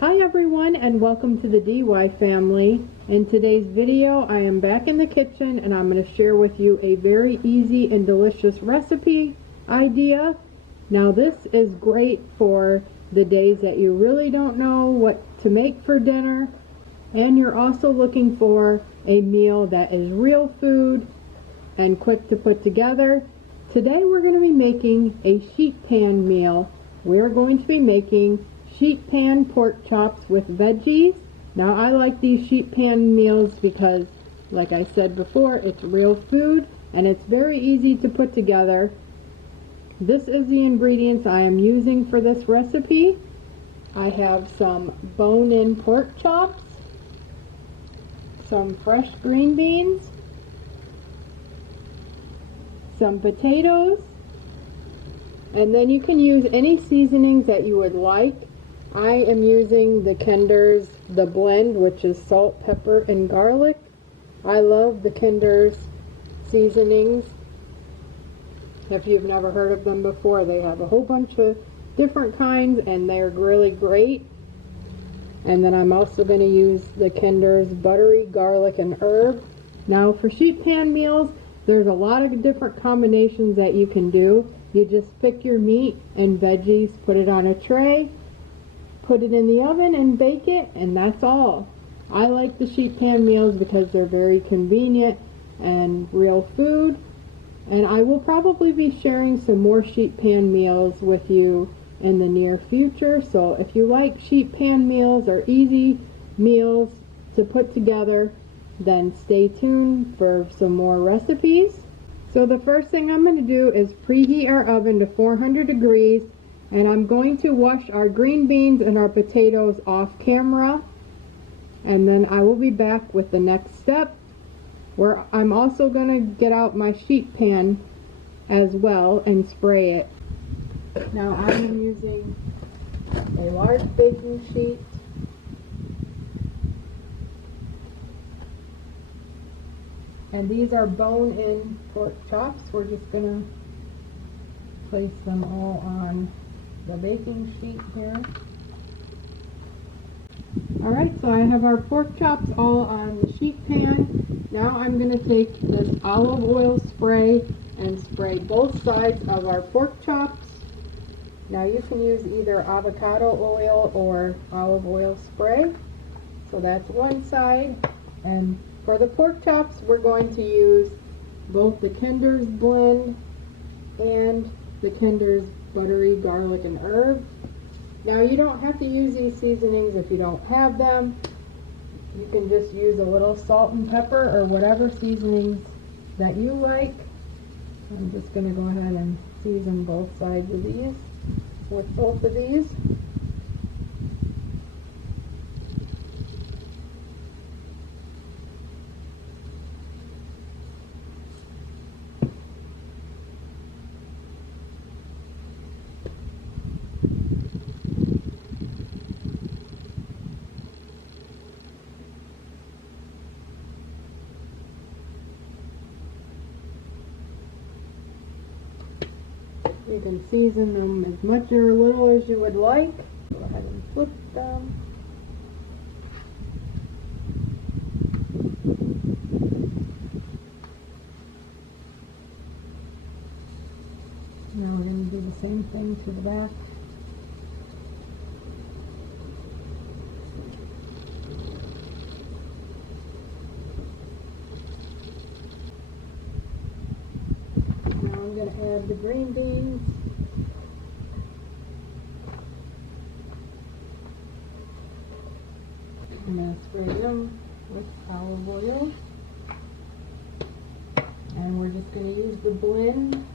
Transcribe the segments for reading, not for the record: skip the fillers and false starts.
Hi everyone, and welcome to the DY family. In today's video I am back in the kitchen and I'm going to share with you a very easy and delicious recipe idea. Now this is great for the days that you really don't know what to make for dinner, and you're also looking for a meal that is real food and quick to put together. Today we're going to be making a sheet pan meal. We're going to be making sheet pan pork chops with veggies. Now I like these sheet pan meals because, like I said before, it's real food and it's very easy to put together. This is the ingredients I am using for this recipe. I have some bone-in pork chops, some fresh green beans, some potatoes, and then you can use any seasonings that you would like. I am using the Kinder's The Blend, which is salt, pepper, and garlic. I love the Kinder's seasonings. If you've never heard of them before, they have a whole bunch of different kinds and they're really great. And then I'm also going to use the Kinder's Buttery, Garlic, and Herb. Now for sheet pan meals, there's a lot of different combinations that you can do. You just pick your meat and veggies, put it on a tray, put it in the oven and bake it, and that's all. I like the sheet pan meals because they're very convenient and real food, and I will probably be sharing some more sheet pan meals with you in the near future. So if you like sheet pan meals or easy meals to put together, then stay tuned for some more recipes. So the first thing I'm going to do is preheat our oven to 400 degrees. And I'm going to wash our green beans and our potatoes off camera. And then I will be back with the next step, where I'm also going to get out my sheet pan as well and spray it. Now I am using a large baking sheet. And these are bone-in pork chops. We're just going to place them all on the baking sheet here. Alright, so I have our pork chops all on the sheet pan. Now I'm going to take this olive oil spray and spray both sides of our pork chops. Now you can use either avocado oil or olive oil spray. So that's one side. And for the pork chops, we're going to use both the Kinder's Blend and the Kinder's Buttery, Garlic, and Herb. Now you don't have to use these seasonings if you don't have them. You can just use a little salt and pepper or whatever seasonings that you like. I'm just going to go ahead and season both sides of these with both of these. You can season them as much or little as you would like. Go ahead and flip them. Now we're going to do the same thing to the back. I'm going to add the green beans. I'm going to spray them with olive oil. And we're just going to use the blend.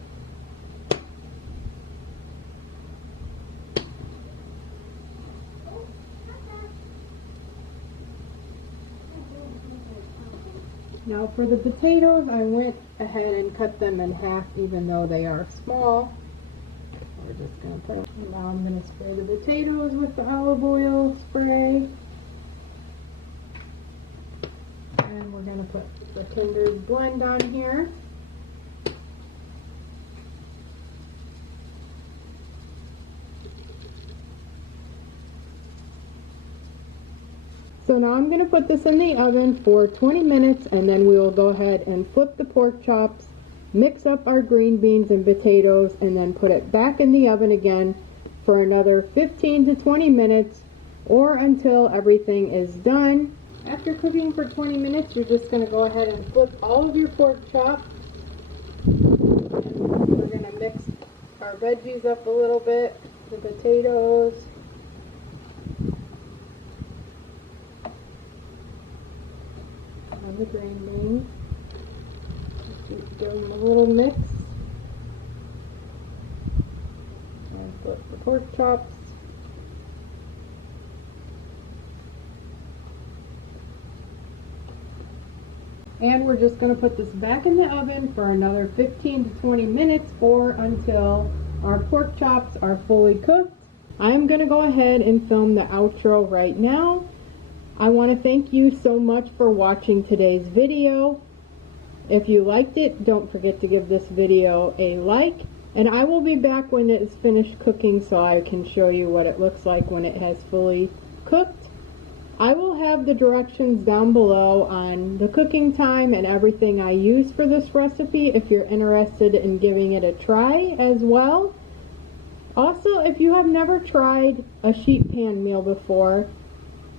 Now for the potatoes, I went ahead and cut them in half even though they are small. We're just going to put them, and now I'm going to spray the potatoes with the olive oil spray. And we're going to put the Kinder's Blend on here. So now I'm going to put this in the oven for 20 minutes, and then we will go ahead and flip the pork chops, mix up our green beans and potatoes, and then put it back in the oven again for another 15 to 20 minutes, or until everything is done. After cooking for 20 minutes, you're just going to go ahead and flip all of your pork chops. And we're going to mix our veggies up a little bit, the potatoes, and the green beans. Just give them a little mix. And flip the pork chops. And we're just going to put this back in the oven for another 15 to 20 minutes, or until our pork chops are fully cooked. I'm going to go ahead and film the outro right now. I want to thank you so much for watching today's video. If you liked it, don't forget to give this video a like, and I will be back when it is finished cooking so I can show you what it looks like when it has fully cooked. I will have the directions down below on the cooking time and everything I use for this recipe if you're interested in giving it a try as well. Also, if you have never tried a sheet pan meal before,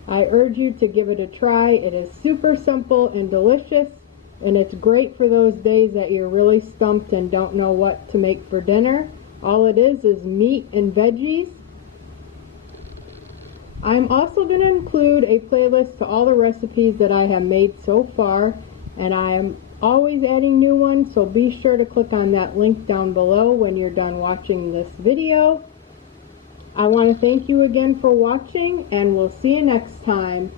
I urge you to give it a try. It is super simple and delicious, and it's great for those days that you're really stumped and don't know what to make for dinner. All it is meat and veggies. I'm also going to include a playlist to all the recipes that I have made so far, and I am always adding new ones, so be sure to click on that link down below when you're done watching this video. I want to thank you again for watching, and we'll see you next time.